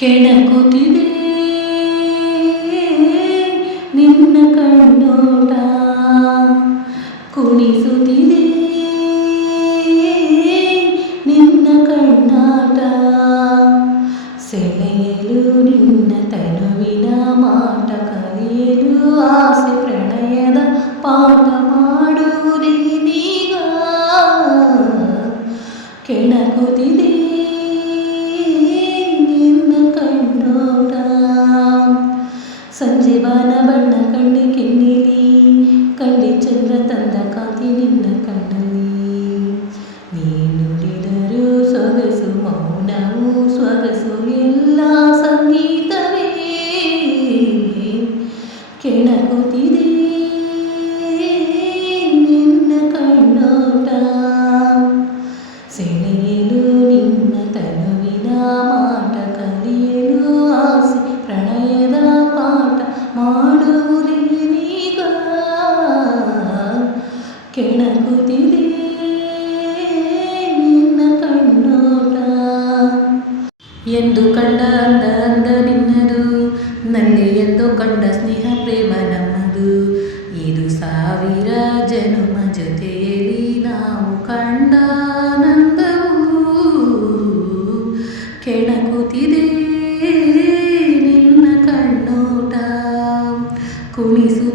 ಕೆಣಕುತ್ತಿದೆ ನಿನ್ನ ಕಣ್ಣೋಟ, ಕುಣಿಸುತ್ತಿದೆ ನಿನ್ನ ಕಣ್ಣಾಟ, ಸೆಳೆಯಲು ನಿನ್ನ ತನುವಿನ ಮಾಟ, ಕಲಿಯಲು ಆಸೆ ಪ್ರಣಯದ ಪಾಠ ಮಾಡುವುದೇನೀಗ. ಕೆಣಕುತ್ತಿದೆ ಸಂಜೆ ಬಾನ ಬಣ್ಣ ಕಣ್ಣಿ ಕೆನ್ನಿಲಿ, ಕಂಡಿ ಚಂದ್ರ ತಂದ ಕಾಂತಿ ನಿನ್ನ ಕಣ್ಣಲ್ಲಿ. ನೀನು ನುಡಿದರು ಸೊಗಸು ಮೌನವು ಸೊಗಸು ಎಲ್ಲ ಸಂಗೀತವೇ. ಕೆಣಕುತ್ತಿದೆ ನಿನ್ನ ಕಣ್ಣೋಟ, ಸೆಳೆಯಲು ನಿನ್ನ ತನುವಿನ ಮಾಟ, ಕಲಿಯಲು ಆಸೆ ಪ್ರಣಯದ ಪಾಠ ಮಾಡುವುದೇನೀಗ. ಕೆಣಕುತ್ತಿದೆ ನಿನ್ನ ಕಣ್ಣೋಟ. ಎಂದು ಕಂಡ ಅಂದ ಅಂದ ನಿನ್ನದು, ನಲ್ಲಿ ಎಂದು ಕಂಡ ಸ್ನೇಹ ಪ್ರೇಮ ನಮ್ಮದು. ಇದು ಸಾವಿರ ಜನುಮ ಜೊತೆಯಲ್ಲಿ ನಾವು ಕಂಡ ಆನಂದವು. ಕೆಣಕುತ್ತಿದೆ ನಿನ್ನ ಕಣ್ಣೋಟ, ಕುಣಿಸು